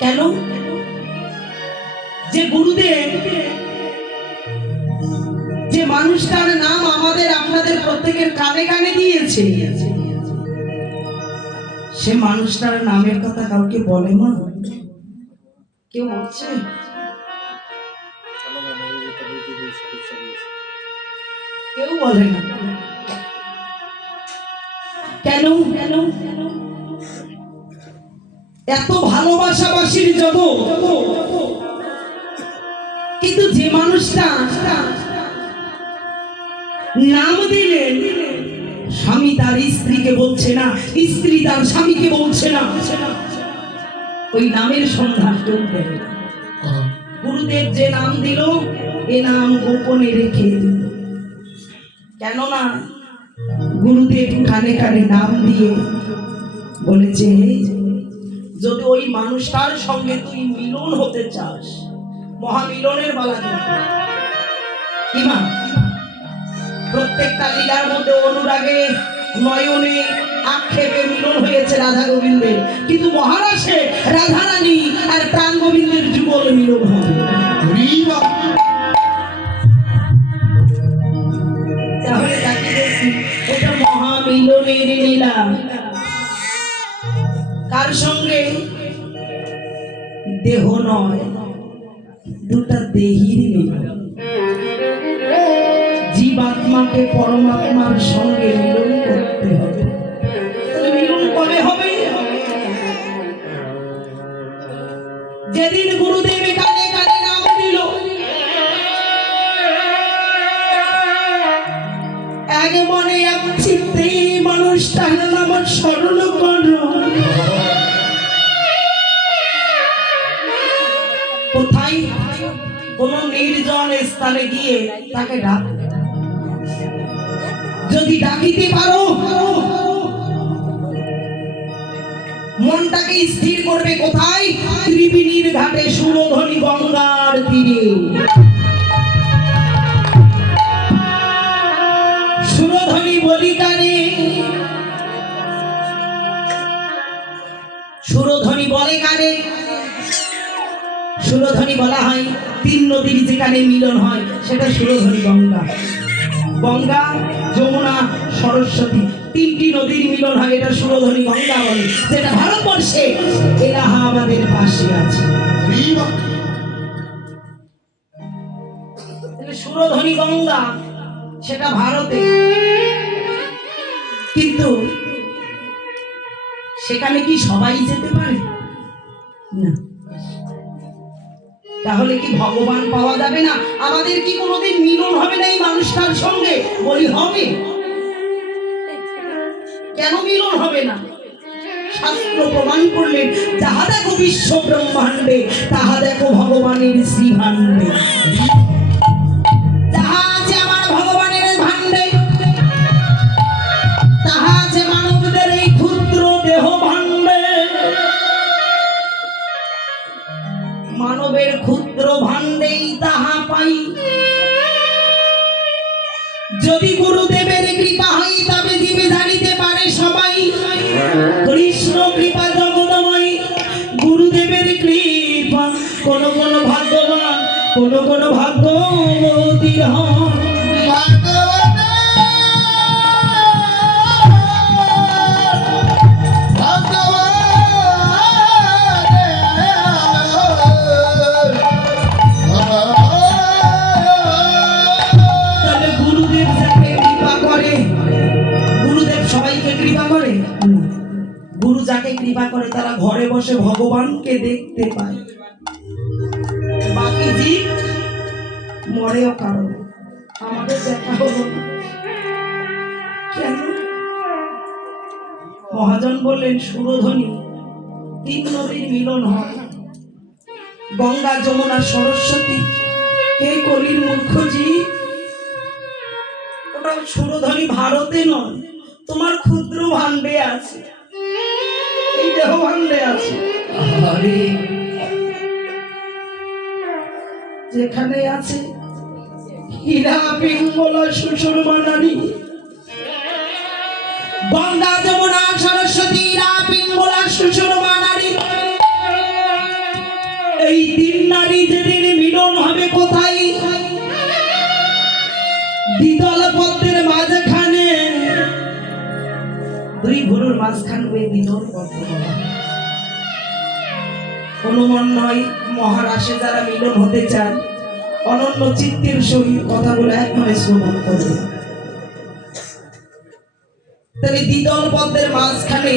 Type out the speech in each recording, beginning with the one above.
কেন? যে গুরুদেব, যে মানুষটার নাম আমাদের আপনাদের প্রত্যেকের কানে কানে দিয়েছে, সে মানুষটার নামের কথা কাউকে বলে না? কেউ বলছে? কেউ বলে না। কেন? কেন? এত ভালোবাসাবাসীর জগৎ, কিন্তু যে মানুষটা নাম দিলেন, স্বামী তার স্ত্রীকে বলছে না, স্ত্রী তার স্বামীকে বলছে না, ওই নামের সন্ধান কেউ দেবে না। গুরুদেব যে নাম দিল, এ নাম গোপনে রেখে দিল। কেননা গুরুদেব কানে কানে নাম দিয়ে বলেছে, যদি ওই মানুষটার সঙ্গে তুই মিলন হতে চাস, মহামিলনের বেলা কি মা, প্রত্যেকটা লীলার মধ্যে অনুরাগে, নয়নে, আক্ষেপে মিলন হয়েছে রাধা গোবিন্দের, কিন্তু মহারাষ্ট্রে রাধা রানী আর প্রাণ গোবিন্দের যুগল মিলন হবে। তাহলে দেখিয়েছি এটা মহামিলনের লীলা। কার সঙ্গে? দেহ নয়, দুটা দেহির মিলন। জীবাত্মাকে পরমাত্মার সঙ্গে মিলন করতে হবে। মিলন কবে হবে? যেদিন গুরুদেব কানে কানে নাম দিল, এক মনে এক চিত্তে মানুষটার নাম স্মরণ করো। কোথায়? কোন নির্জন স্থানে গিয়ে তাকে ডাক। যদি ডাকিতে পারো, মনটাকে স্থির করবে কোথায়? ত্রিবেণীর ঘাটে, সুরধনী গঙ্গার তীরে। সুরধনী বলি কানে, সুরধনী বলে কানে। সুরধনী বলা হয় তিন নদীর যেখানে মিলন হয়, সেটা সুরধনী গঙ্গা। গঙ্গা, যমুনা, সরস্বতী, তিনটি নদীর মিলন হয়, এটা সুরধনী গঙ্গা বলে, যেটা ভারতবর্ষে এলাহাবাদের পাশে আছে। সুরধনী গঙ্গা সেটা ভারতে, কিন্তু সেখানে কি সবাই যেতে পারে না? তাহলে কি ভগবান পাওয়া যাবে না? আমাদের কি কোনোদিন মিলন হবে না এই মানুষটার সঙ্গে? বলি হবে। কেন মিলন হবে না? শাস্ত্র প্রমাণ করলেন, যাহা দেখো বিশ্ব ব্রহ্মাণ্ডে, তাহা দেখো ভগবানের শ্রীভাণ্ডে। যাহা আছে আমার ভগবানের ভাণ্ডে, তাহা আছে মানবদের এই ক্ষুদ্র দেহ ভাণ্ডে। মানবের ক্ষুদ্র ভাণ্ডেই তাহা পাই। যদি গুরুদেবের কৃপা হয়, তবে জীবে জানিতে পারে সবাই। কৃষ্ণ কৃপা জগদময়, গুরুদেবের কৃপা কোন কোন ভাগ্যবান, কোন কোন ভাগ্যবতীর হন। গুরু যাকে কৃপা করে তারা ঘরে বসে ভগবানকে দেখতে পায়। বাকি জীব মরেও কারণ আমাদের দেখা হলো না। কেন? মহাজন বললেন, সুরধনী তিন নদীর মিলন হয়, গঙ্গা, যমুনা, সরস্বতী। হে কলির মূর্খ জীব, ওটা সুরধনী ভারতে নয়, তোমার ক্ষুদ্র ভাণ্ডে আছে, এই দেহ ভাণ্ডে আছে। যেখানে আছে হীরা, পিঙ্গলা, সুষমা নারী, গঙ্গা, যমুনা, সরস্বতী, হীরা, পিঙ্গলা, দুটোর মাঝখানে ওই দ্বিদল পদ্ম বলা হয়। অনুমান নয় মহারাশে যারা মিলন হতে চান অনন্য চিত্তের সহিত কথাগুলো এক মনে শ্রবণ করবে। তাহলে দ্বিদল পদ্মের মাঝখানে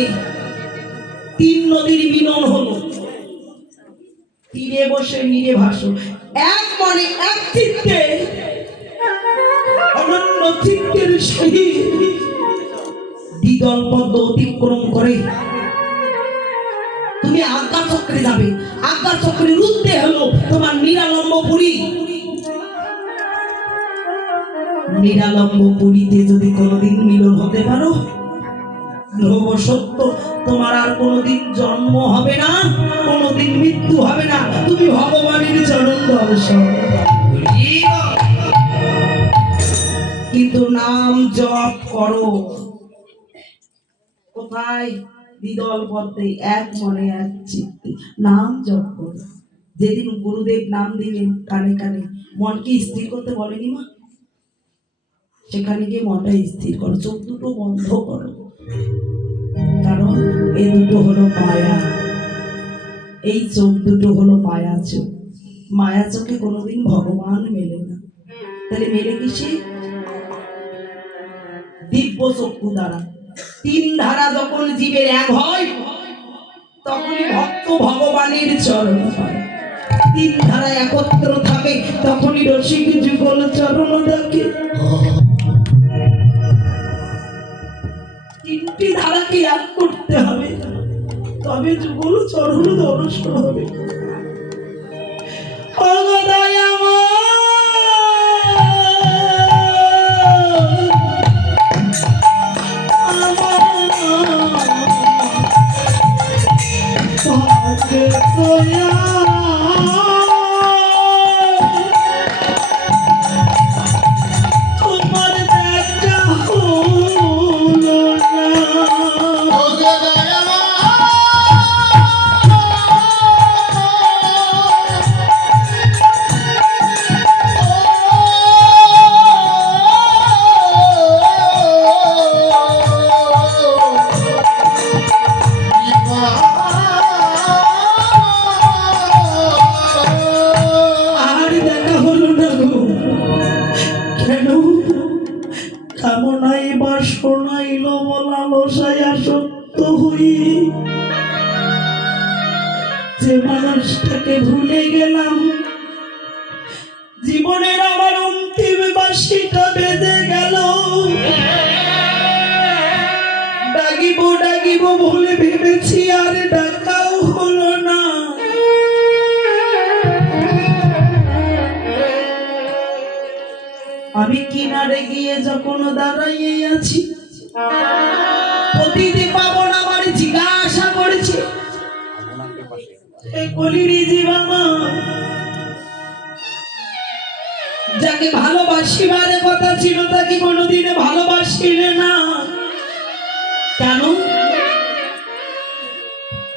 তিন নদীর মিলন হলো, তীরে বসে নীরে ভাসো এক মনে এক চিত্তে অনন্য চিত্তের সহিত দ্বিদল পদ্ম অতিক্রম করে তুমি আজ্ঞা চক্রে যাবে। আজ্ঞা চক্রে রুদ্ধে হলো তোমার নিরালম্বপুরী। নিরালম্বপুরীতে যদি কোনোদিন মিলন হতে পারো ধ্রুব সত্য তোমার আর কোনোদিন জন্ম হবে না, কোনোদিন মৃত্যু হবে না, তুমি ভগবানের চরণ দর্শন। কিন্তু নাম জপ করো কোথায়? দ্বিদল পদ্মে এক মনে এক চিত্তে নাম জপ করো। যেদিন গুরুদেব নাম দিলেন কানে কানে মনকে স্থির করতে বলেনি মা, সেখানে গিয়ে মনটা স্থির করো, চোখ দুটো বন্ধ করো, কারণ এই দুটো হলো মায়া। এই চোখ দুটো হলো মায়া চোখ। মায়া চোখে কোনোদিন ভগবান মেলে না। তাহলে মেলে কিসে? দিব্য চক্ষু দ্বারা। তিন ধারা যখন জীবের এক হয় তখনই ভক্ত ভগবানের চরণ পায়। তিন ধারা একত্র থাকে তখনই রসিক যুগল চরণ দেখে। তিনটি ধারাকে এক করতে হবে, তবে যুগল চরণ দর্শন হবে। কামনাই বাসনাই লোভ লালসায় আসক্ত হই যে মানুষটাকে ভুলে গেলাম, জীবনের আমার অন্তিম বাঁশিটা বেজে গেল। ডাকিব ডাকিব বলে ভেবেছি আর ডাকাও হলো না। আমি কিনারে গিয়ে যখন দাঁড়াইয়ে আছি প্রতিদিন পাবন আমার জিজ্ঞাসা করেছে এই কলিরি জীবামা যাকে ভালোবাসিবার কথা ছিল তাকে কোনোদিন ভালোবাসিলে না কেন?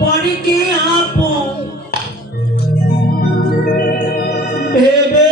পরে কে আপন ভেবে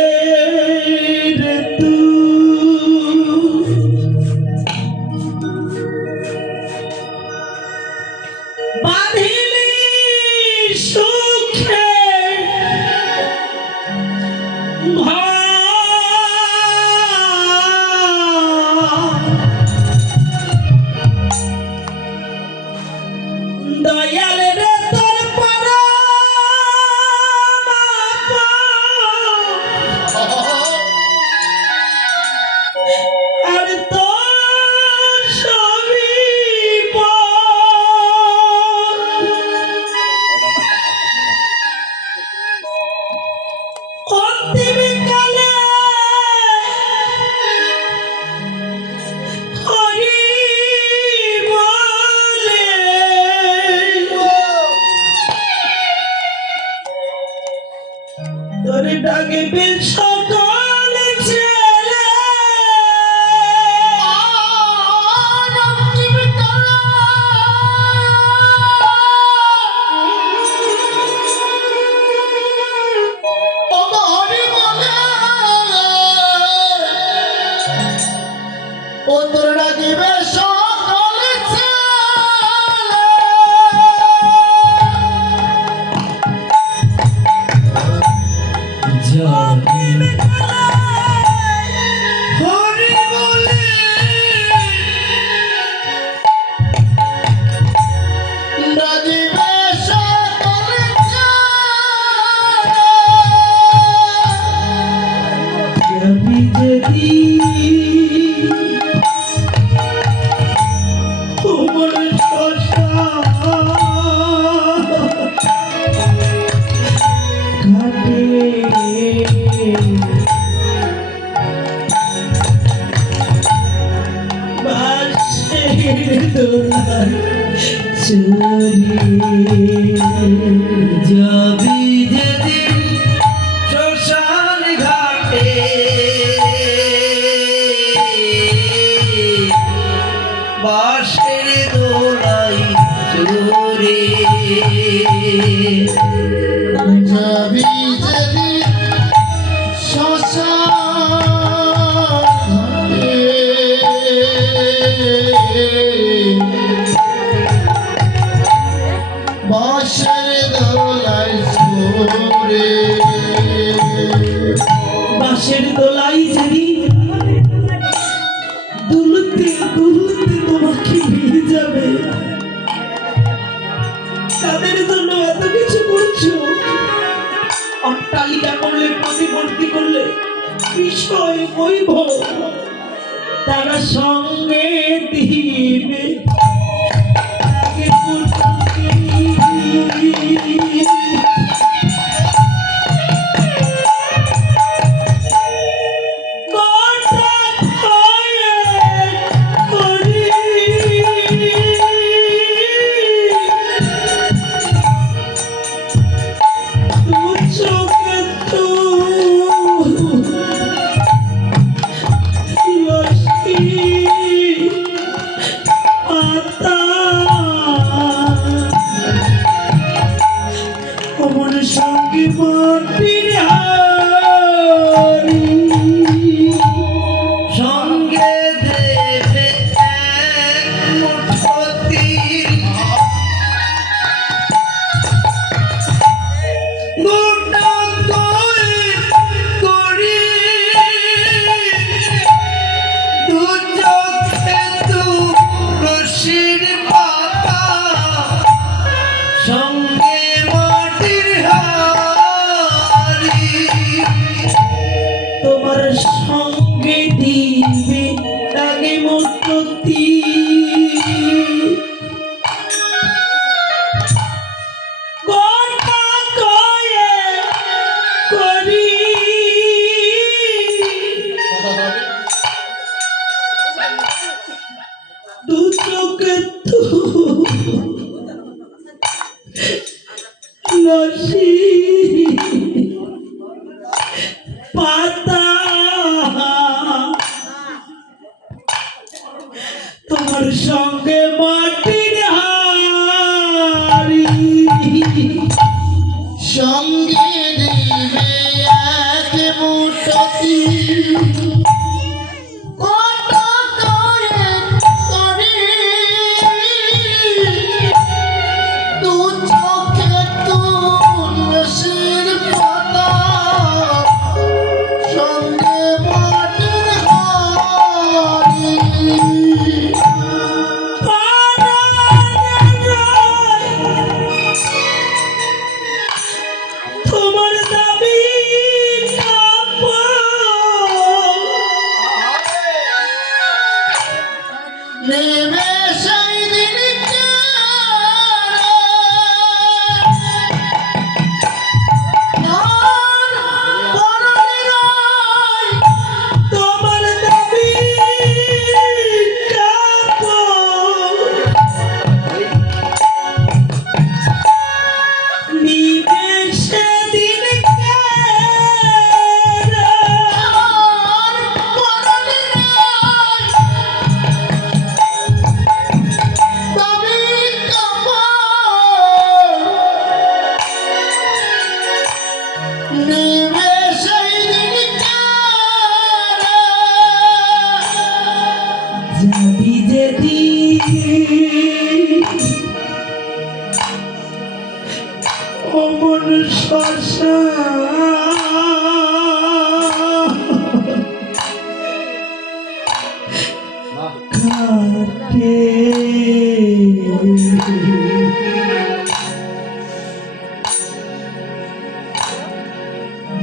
ডাকবে সকল ছেলে ও তোর ডাকবে সকল ছেলে যাবি যেদিন শ্মশান ঘাটে বাঁশের দোলাই চড়ে যাবি যেদিন শ্মশান ঘাটে বাঁশের দোলাই চড়ে বাঁশের দোলাই যেদিন দুলতে দুলতে তোমাকে নিয়ে যাবে। তাদের জন্য এত কিছু করছো, অট্টালিকা করলে, প্রতিমূর্তি করলে, বিষয় বৈভব তারা সঙ্গে দিবে। আগে পূর্ণকে সঙ্গে মাটির হাড়ি সঙ্গে দেবে এক মুঠো তিল গোটা করে দু চোখে তুলসীর পাতা সঙ্গে তোমার সঙ্গে দিবে তাকে মূর্তি কথা কয়ে করি দু চোখে তুলসী পাতা তোমার সঙ্গে মাটির হাড়ি সঙ্গে দিবে এক মুঠো তিল কটা করে করি দু চোখে তুলসীর পাতা সঙ্গে মাটির হাড়ি তোমার দাবি নেমে সেই দিন তোমার দাবি নিবে সেদিন নেমে সেই দিন যাবি যেদিন অমন শ্মশান ঘাটে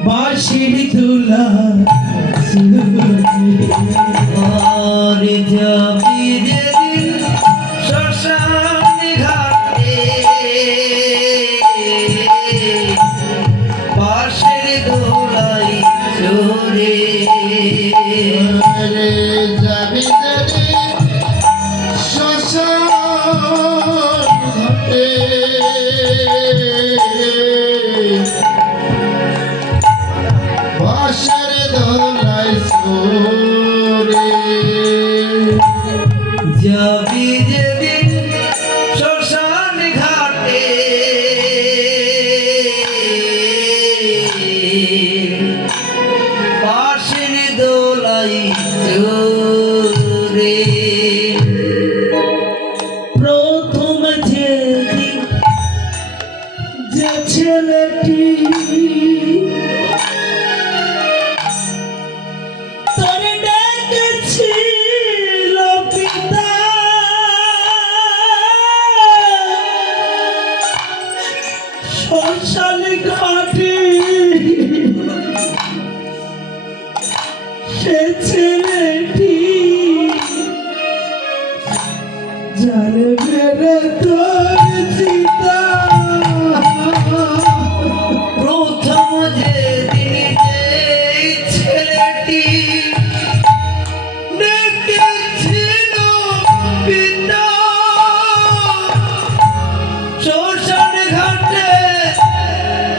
বাঁশির তুলা আর যাবি যেদিন শ্মশান ঘাটে বাঁশের দোলাই চড়ে যাবি যেদিন শ্মশান ঘাটে ছেলেটি তোরে ডেকেছিল পিতা শ্মশান ঘাটে সে ছেলেটি জানে মেরে তোর চিতা প্রথম যেদিন যেই ছেলেটি ডেকেছিল পিতা শ্মশান ঘাটে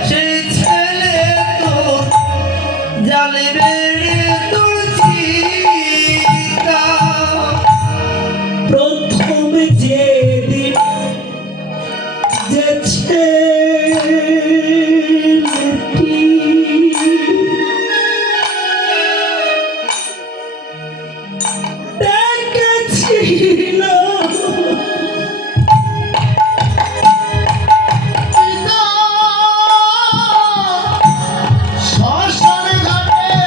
সেই ছেলে তো জালে বেড়ে তোর চিতা প্রথম যেদিন যে ছেলেটি ডেকেছিল পিতা শ্মশান ঘাটে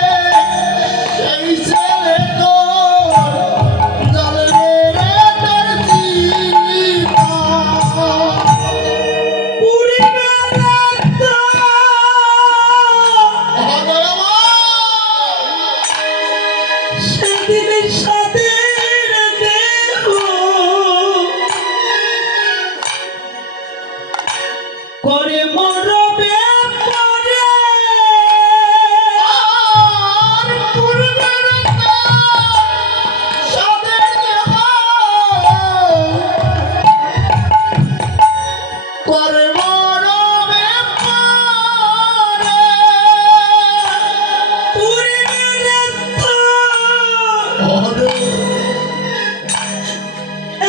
সেই ছেলে তোর জলে বেড়ে তোর চিতা পুরিবে রাত সেদিন সাদের দেহ করে মরবে পরে পুরিবে রাত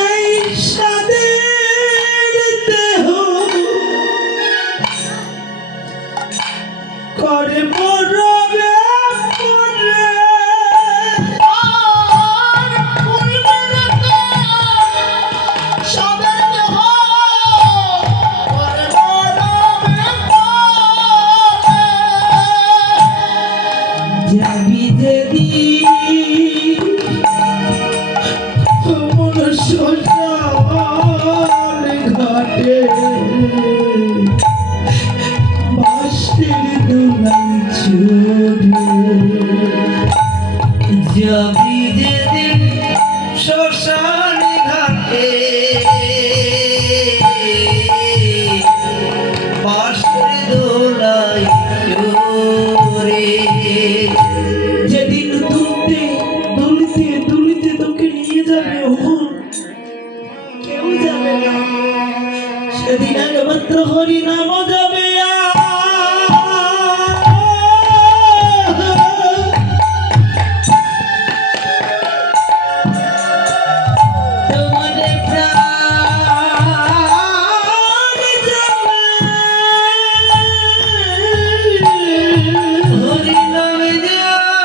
এই সাদের দেহ করে মরবে পরে যাবি যেদিন শ্মশান ঘাটে বাঁশের দোলাই চড়ে যাবি যেদিন শ্মশান ঘাটে পাশের দোলাই চড়ে যেদিন দুলতে দুলতে দুলতে তোকে নিয়ে যাবে কেউ যাবে না সেদিন একমাত্র হরি নাম যাবে তোমাদের প্রাণ যাবে হরি নামে যাবে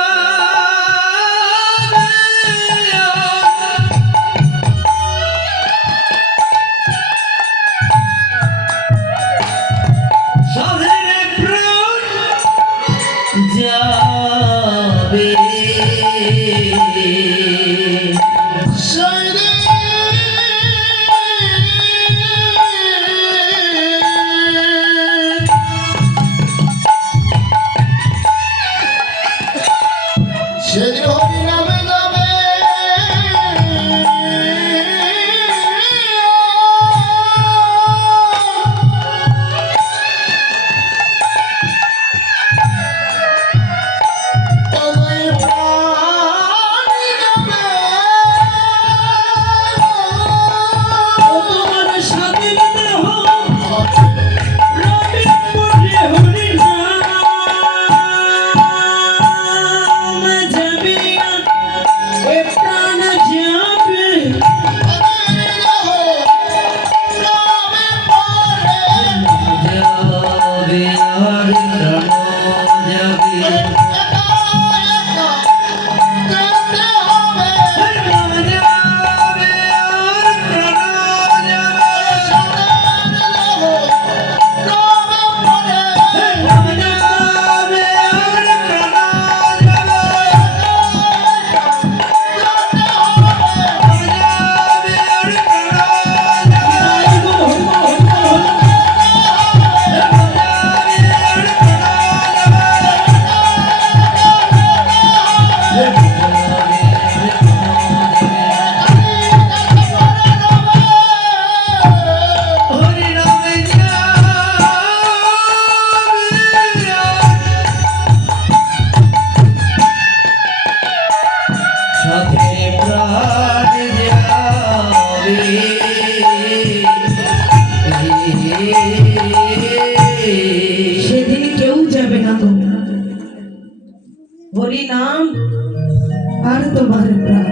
তোমার প্রাণ।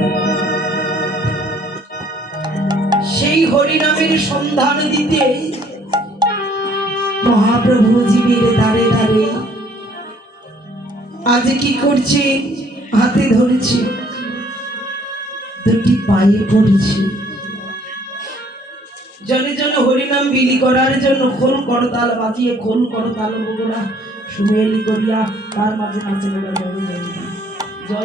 সেই হরিনামের সন্ধান দিতে মহাপ্রভু জীবের দ্বারে দ্বারে আজ কি করছে, হাতে ধরেছে, দুটি পায়ে পড়েছে। জনে জনে হরিনাম বিলি করার জন্য খোল করতাল বাজিয়ে খোল করতাল বগুড়া সুমেলি করিয়া তার মাঝে নাচে বেড়া জড়ে জড়ে